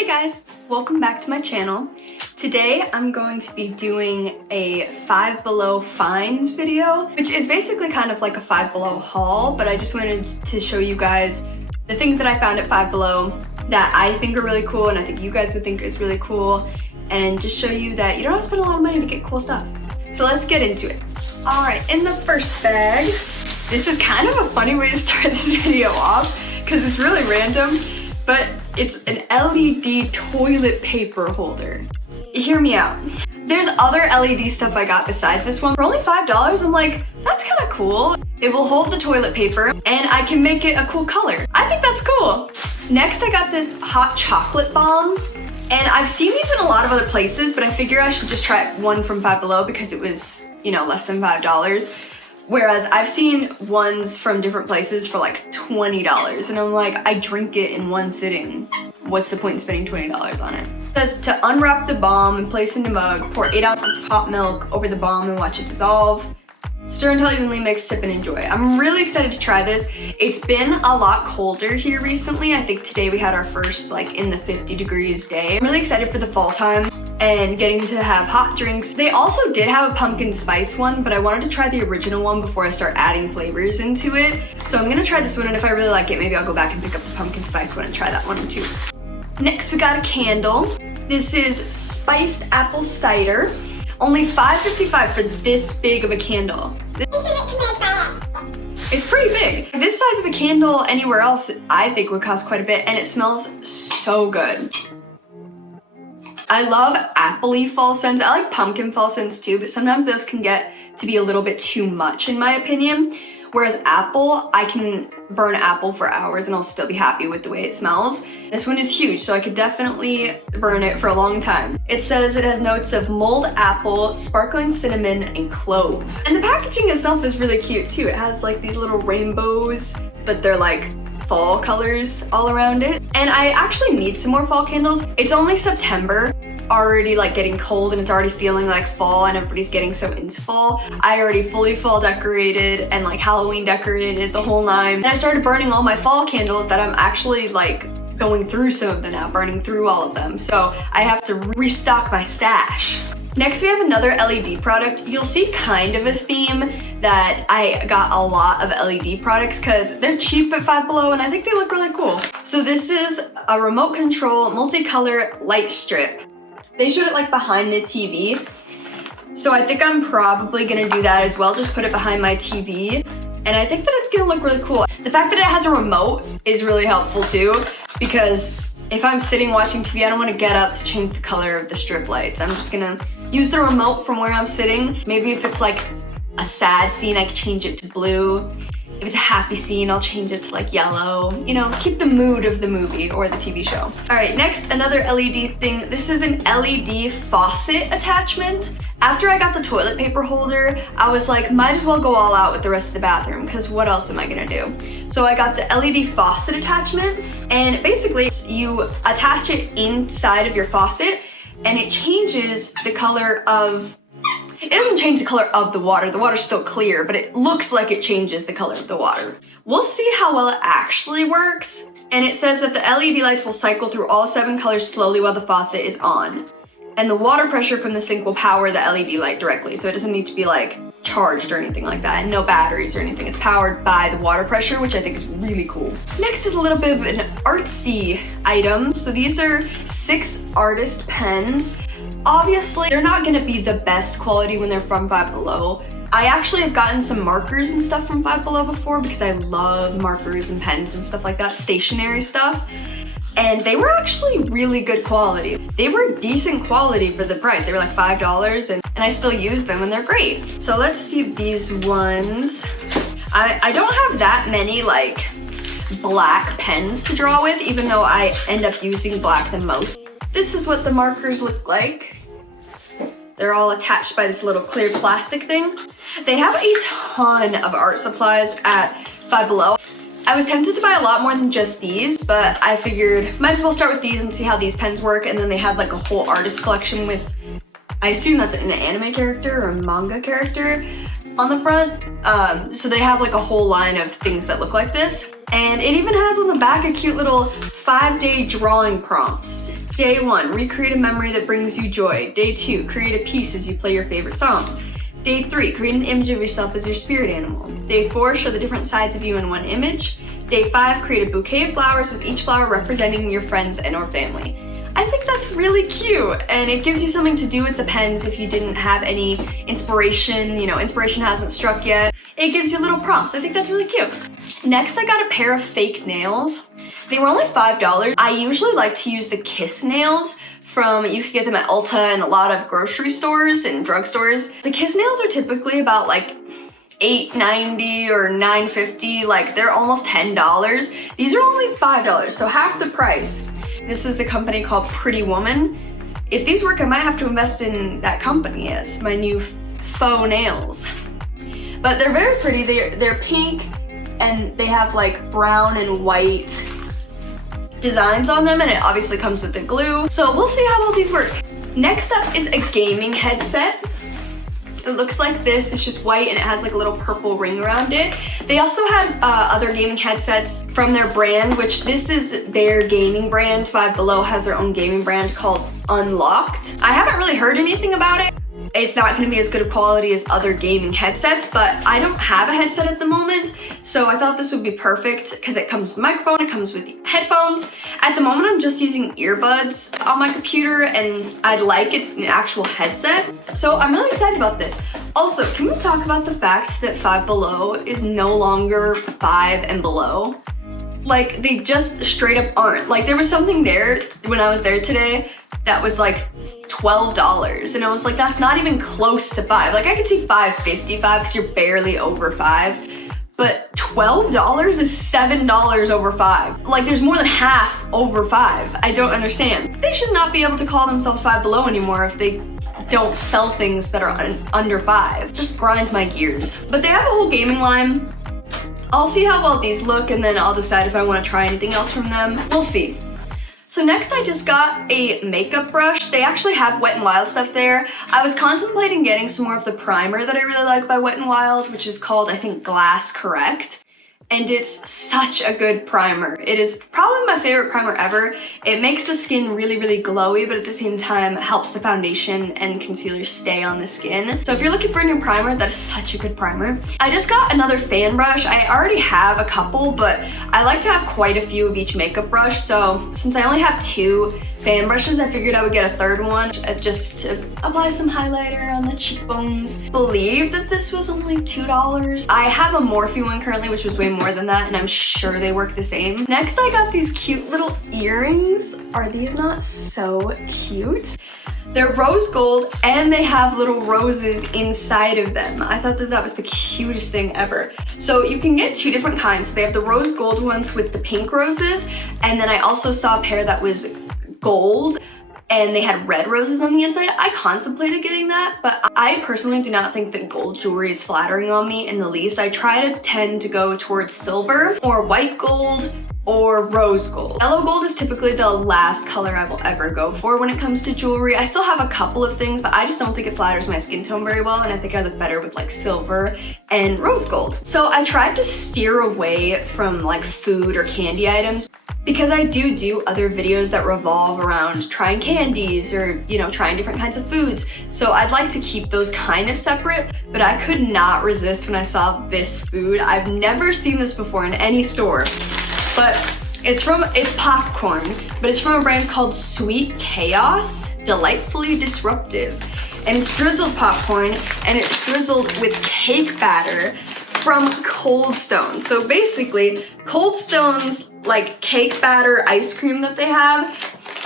Hey guys, welcome back to my channel. Today I'm going to be doing a Five Below finds video, which is basically kind of like a Five Below haul, but I just wanted to show you guys the things that I found at Five Below that I think are really cool and I think you guys would think is really cool, and just show you that you don't have to spend a lot of money to get cool stuff. So let's get into it. Alright, in the first bag, this is kind of a funny way to start this video off because it's really random, but it's an LED toilet paper holder. Hear me out. There's other LED stuff I got besides this one. For only $5, I'm like, that's kind of cool. It will hold the toilet paper and I can make it a cool color. I think that's cool. Next, I got this hot chocolate bomb. And I've seen these in a lot of other places, but I figure I should just try one from Five Below because it was, you know, less than $5. Whereas I've seen ones from different places for like $20, and I'm like, I drink it in one sitting. What's the point in spending $20 on it? It says to unwrap the bomb and place in a mug, pour 8 ounces of hot milk over the bomb and watch it dissolve. Stir until evenly mixed, sip and enjoy. I'm really excited to try this. It's been a lot colder here recently. I think today we had our first like in the 50 degrees day. I'm really excited for the fall time and getting to have hot drinks. They also did have a pumpkin spice one, but I wanted to try the original one before I start adding flavors into it. So I'm gonna try this one, and if I really like it, maybe I'll go back and pick up the pumpkin spice one and try that one too. Next, we got a candle. This is spiced apple cider. Only $5.55 for this big of a candle. It's pretty big. This size of a candle anywhere else, I think, would cost quite a bit, and it smells so good. I love apple-y fall scents. I like pumpkin fall scents too, but sometimes those can get to be a little bit too much in my opinion. Whereas apple, I can burn apple for hours and I'll still be happy with the way it smells. This one is huge, so I could definitely burn it for a long time. It says it has notes of mulled apple, sparkling cinnamon, and clove. And the packaging itself is really cute too. It has like these little rainbows, but they're like fall colors all around it. And I actually need some more fall candles. It's only September, already like getting cold, and it's already feeling like fall and everybody's getting so into fall. I already fully fall decorated and like Halloween decorated the whole nine. And I started burning all my fall candles that I'm actually like going through some of them now, burning through all of them. So I have to restock my stash. Next, we have another LED product. You'll see kind of a theme that I got a lot of LED products because they're cheap at Five Below and I think they look really cool. So this is a remote control multicolor light strip. They showed it like behind the TV. So I think I'm probably gonna do that as well, just put it behind my TV. And I think that it's gonna look really cool. The fact that it has a remote is really helpful too, because if I'm sitting watching TV, I don't wanna get up to change the color of the strip lights. I'm just gonna use the remote from where I'm sitting. Maybe if it's like a sad scene, I can change it to blue. If it's a happy scene, I'll change it to like yellow. You know, keep the mood of the movie or the TV show. All right, next, another LED thing. This is an LED faucet attachment. After I got the toilet paper holder, I was like, might as well go all out with the rest of the bathroom because what else am I gonna do? So I got the LED faucet attachment, and basically you attach it inside of your faucet and it changes the color of, it doesn't change the color of the water. The water's still clear, but it looks like it changes the color of the water. We'll see how well it actually works. And it says that the LED lights will cycle through all 7 colors slowly while the faucet is on. And the water pressure from the sink will power the LED light directly, so it doesn't need to be like charged or anything like that, and no batteries or anything. It's powered by the water pressure, which I think is really cool. Next is a little bit of an artsy item. So these are 6 artist pens. Obviously, they're not gonna be the best quality when they're from Five Below. I actually have gotten some markers and stuff from Five Below before because I love markers and pens and stuff like that, stationery stuff. And they were actually really good quality. They were decent quality for the price. They were like $5 and I still use them and they're great. So let's see these ones. I don't have that many like black pens to draw with, even though I end up using black the most. This is what the markers look like. They're all attached by this little clear plastic thing. They have a ton of art supplies at Five Below. I was tempted to buy a lot more than just these, but I figured might as well start with these and see how these pens work. And then they had like a whole artist collection with, I assume that's an anime character or manga character on the front. So they have like a whole line of things that look like this. And it even has on the back a cute little 5-day drawing prompts. Day 1, recreate a memory that brings you joy. Day 2, create a piece as you play your favorite songs. Day 3, create an image of yourself as your spirit animal. Day 4, show the different sides of you in one image. Day 5, create a bouquet of flowers with each flower representing your friends and or family. I think that's really cute, and it gives you something to do with the pens if you didn't have any inspiration, inspiration hasn't struck yet. It gives you little prompts. I think that's really cute. Next, I got a pair of fake nails. They were only $5. I usually like to use the Kiss nails you can get them at Ulta and a lot of grocery stores and drugstores. The Kiss nails are typically about like $8.90 or $9.50, like they're almost $10. These are only $5, so half the price. This is the company called Pretty Woman. If these work, I might have to invest in that company as my new faux nails. But they're very pretty. They're pink and they have like brown and white designs on them, and it obviously comes with the glue. So we'll see how well these work. Next up is a gaming headset. It looks like this. It's just white and it has like a little purple ring around it. They also had other gaming headsets from their brand, which this is their gaming brand. Five Below has their own gaming brand called Unlocked. I haven't really heard anything about it. It's not going to be as good a quality as other gaming headsets, but I don't have a headset at the moment, so I thought this would be perfect because it comes with a microphone, it comes with headphones. At the moment, I'm just using earbuds on my computer, and I'd like an actual headset, so I'm really excited about this. Also, can we talk about the fact that Five Below is no longer Five and Below? Like, they just straight up aren't. Like, there was something there when I was there today that was like $12, and I was like, that's not even close to $5. Like, I could see $5.55 because you're barely over $5, but $12 is $7 over $5. Like, there's more than half over $5. I don't understand. They should not be able to call themselves Five Below anymore if they don't sell things that are under $5. Just grinds my gears. But they have a whole gaming line. I'll see how well these look, and then I'll decide if I want to try anything else from them. We'll see. So next I just got a makeup brush. They actually have Wet n Wild stuff there. I was contemplating getting some more of the primer that I really like by Wet n Wild, which is called, I think, Glass Correct. And it's such a good primer. It is probably my favorite primer ever. It makes the skin really, really glowy, but at the same time helps the foundation and concealer stay on the skin. So if you're looking for a new primer, that is such a good primer. I just got another fan brush. I already have a couple, but I like to have quite a few of each makeup brush. So since I only have 2 fan brushes, I figured I would get a 3rd one just to apply some highlighter on the cheekbones. I believe that this was only $2. I have a Morphe one currently, which was way more than that, and I'm sure they work the same. Next, I got these cute little earrings. Are these not so cute? They're rose gold and they have little roses inside of them. I thought that that was the cutest thing ever. So you can get 2 different kinds. So they have the rose gold ones with the pink roses, and then I also saw a pair that was gold and they had red roses on the inside. I contemplated getting that, but I personally do not think that gold jewelry is flattering on me in the least. I try to tend to go towards silver or white gold or rose gold. Yellow gold is typically the last color I will ever go for when it comes to jewelry. I still have a couple of things, but I just don't think it flatters my skin tone very well, and I think I look better with like silver and rose gold. So I tried to steer away from like food or candy items because I do other videos that revolve around trying candies or, trying different kinds of foods. So I'd like to keep those kind of separate, but I could not resist when I saw this food. I've never seen this before in any store. But it's popcorn, but it's from a brand called Sweet Chaos, Delightfully Disruptive. And it's drizzled popcorn, and it's drizzled with cake batter from Cold Stone. So basically, Cold Stone's like cake batter ice cream that they have,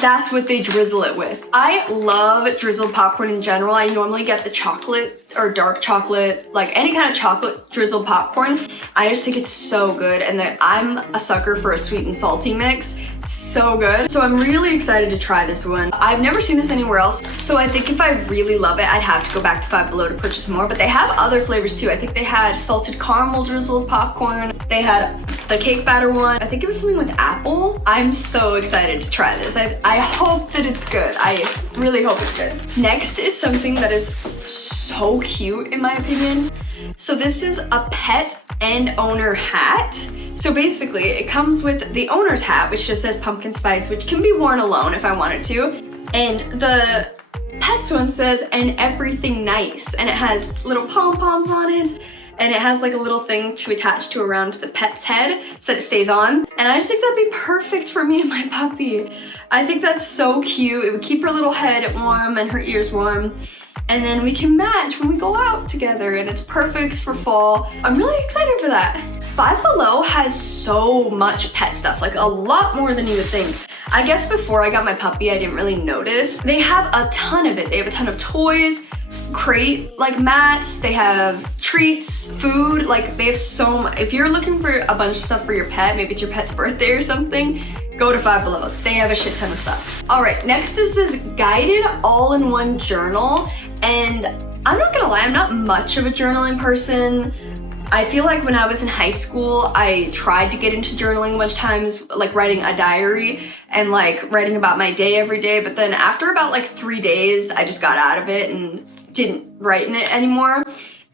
that's what they drizzle it with. I love drizzled popcorn in general. I normally get the chocolate or dark chocolate, like any kind of chocolate drizzled popcorn. I just think it's so good, and I'm a sucker for a sweet and salty mix. So good. So I'm really excited to try this one. I've never seen this anywhere else, so I think if I really love it, I'd have to go back to Five Below to purchase more, but they have other flavors too. I think they had salted caramel drizzled popcorn. They had the cake batter one. I think it was something with apple. I'm so excited to try this. I hope that it's good. I really hope it's good. Next is something that is so cute in my opinion. So this is a pet and owner hat. So basically it comes with the owner's hat, which just says pumpkin spice, which can be worn alone if I wanted to. And the pet's one says, and everything nice. And it has little pom-poms on it. And it has like a little thing to attach to around the pet's head so that it stays on. And I just think that'd be perfect for me and my puppy. I think that's so cute. It would keep her little head warm and her ears warm. And then we can match when we go out together, and it's perfect for fall. I'm really excited for that. Five Below has so much pet stuff, like a lot more than you would think. I guess before I got my puppy, I didn't really notice. They have a ton of it. They have a ton of toys, crate like mats, they have treats, food, like they have so much. If you're looking for a bunch of stuff for your pet, maybe it's your pet's birthday or something, go to Five Below. They have a shit ton of stuff. All right, next is this guided all-in-one journal. And I'm not gonna lie, I'm not much of a journaling person. I feel like when I was in high school, I tried to get into journaling a bunch of times, like writing a diary and like writing about my day every day. But then after about like 3 days, I just got out of it and didn't write in it anymore.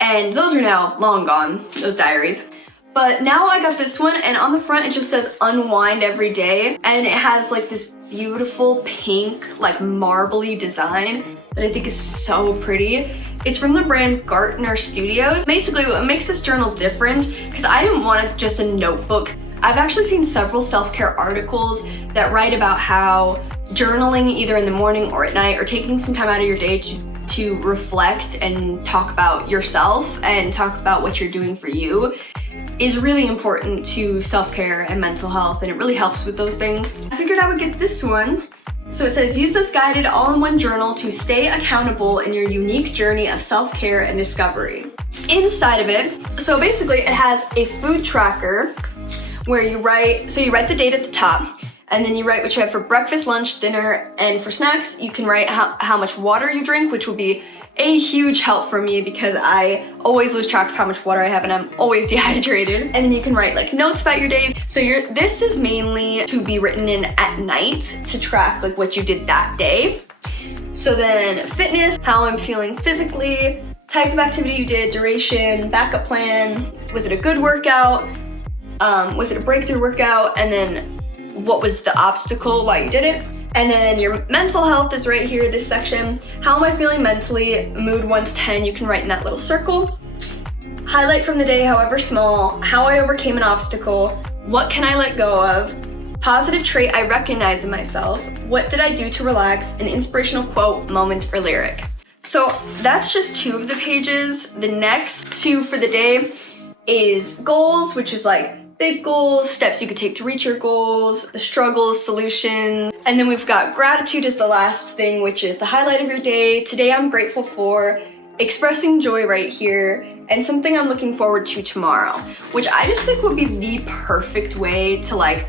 And those are now long gone, those diaries. But now I got this one, and on the front it just says unwind every day. And it has like this beautiful pink, like marbly design that I think is so pretty. It's from the brand Gartner Studios. Basically what makes this journal different, because I didn't want it just a notebook. I've actually seen several self-care articles that write about how journaling either in the morning or at night, or taking some time out of your day to reflect and talk about yourself and talk about what you're doing for you, is really important to self-care and mental health, and it really helps with those things. I figured I would get this one. So it says, use this guided all-in-one journal to stay accountable in your unique journey of self-care and discovery. Inside of it, so basically it has a food tracker where you write the date at the top, and then you write what you have for breakfast, lunch, dinner, and for snacks, you can write how much water you drink, which will be a huge help for me because I always lose track of how much water I have and I'm always dehydrated. And then you can write like notes about your day. So this is mainly to be written in at night to track like what you did that day. So then fitness, how I'm feeling physically, type of activity you did, duration, backup plan, was it a good workout, was it a breakthrough workout, and then what was the obstacle, why you did it. And then your mental health is right here, this section. How am I feeling mentally? Mood 1 to 10, you can write in that little circle. Highlight from the day, however small. How I overcame an obstacle. What can I let go of? Positive trait I recognize in myself. What did I do to relax? An inspirational quote, moment, or lyric. So that's just 2 of the pages. The next 2 for the day is goals, which is like big goals, steps you could take to reach your goals, the struggles, solutions. And then we've got gratitude as the last thing, which is the highlight of your day. Today I'm grateful for, expressing joy right here, and something I'm looking forward to tomorrow, which I just think would be the perfect way to like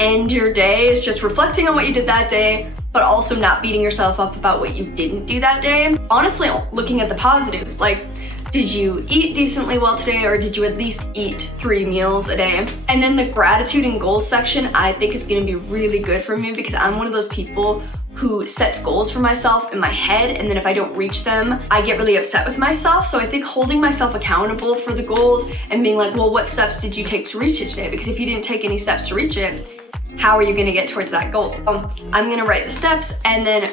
end your day, is just reflecting on what you did that day, but also not beating yourself up about what you didn't do that day. Honestly, looking at the positives, like, did you eat decently well today, or did you at least eat 3 meals a day? And then the gratitude and goals section I think is gonna be really good for me because I'm one of those people who sets goals for myself in my head, and then if I don't reach them, I get really upset with myself. So I think holding myself accountable for the goals and being like, well, what steps did you take to reach it today? Because if you didn't take any steps to reach it, how are you gonna get towards that goal? I'm gonna write the steps, and then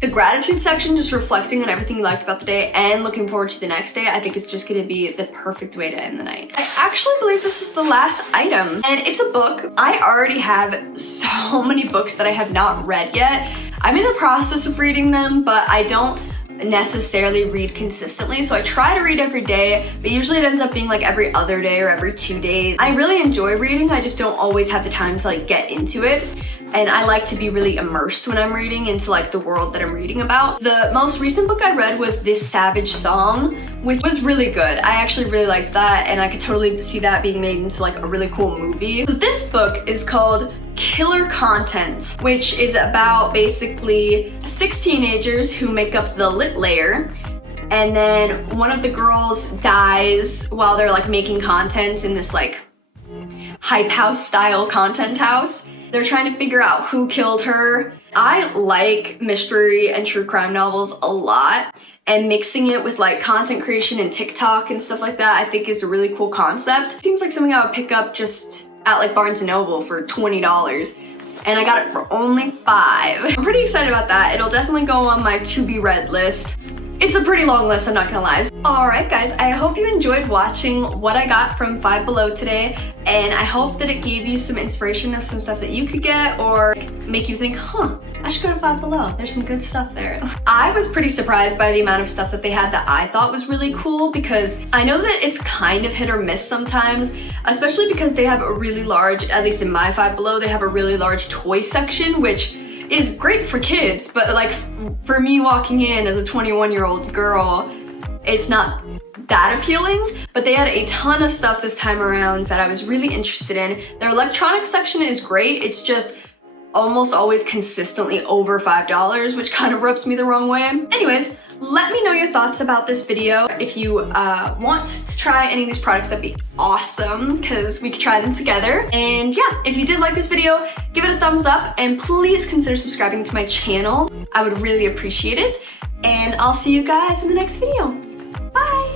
the gratitude section, just reflecting on everything you liked about the day and looking forward to the next day, I think is just gonna be the perfect way to end the night. I actually believe this is the last item, and it's a book. I already have so many books that I have not read yet. I'm in the process of reading them, but I don't necessarily read consistently, so I try to read every day, but usually it ends up being like every other day or every 2 days. I really enjoy reading, I just don't always have the time to like get into it. And I like to be really immersed when I'm reading into like the world that I'm reading about. The most recent book I read was This Savage Song, which was really good. I actually really liked that, and I could totally see that being made into like a really cool movie. So this book is called Killer Content, which is about basically 6 teenagers who make up the lit layer, and then one of the girls dies while they're like making content in this like hype house style content house. They're trying to figure out who killed her, I like mystery and true crime novels a lot, and mixing it with like content creation and TikTok and stuff like that I think is a really cool concept. Seems like something I would pick up just at like Barnes & Noble for $20. And I got it for only $5. I'm pretty excited about that. It'll definitely go on my to be read list. It's a pretty long list, I'm not gonna lie. Alright guys, I hope you enjoyed watching what I got from Five Below today, and I hope that it gave you some inspiration of some stuff that you could get, or make you think, huh, I should go to Five Below. There's some good stuff there. I was pretty surprised by the amount of stuff that they had that I thought was really cool, because I know that it's kind of hit or miss sometimes, especially because they have a really large, at least in my Five Below, they have a really large toy section, which is great for kids, but like for me walking in as a 21-year-old girl, it's not that appealing. But they had a ton of stuff this time around that I was really interested in. Their electronics section is great. It's just almost always consistently over $5, which kind of rubs me the wrong way. Anyways, let me know your thoughts about this video. If you want to try any of these products, that'd be awesome, because we could try them together. And yeah, if you did like this video, give it a thumbs up, and please consider subscribing to my channel. I would really appreciate it. And I'll see you guys in the next video. Bye!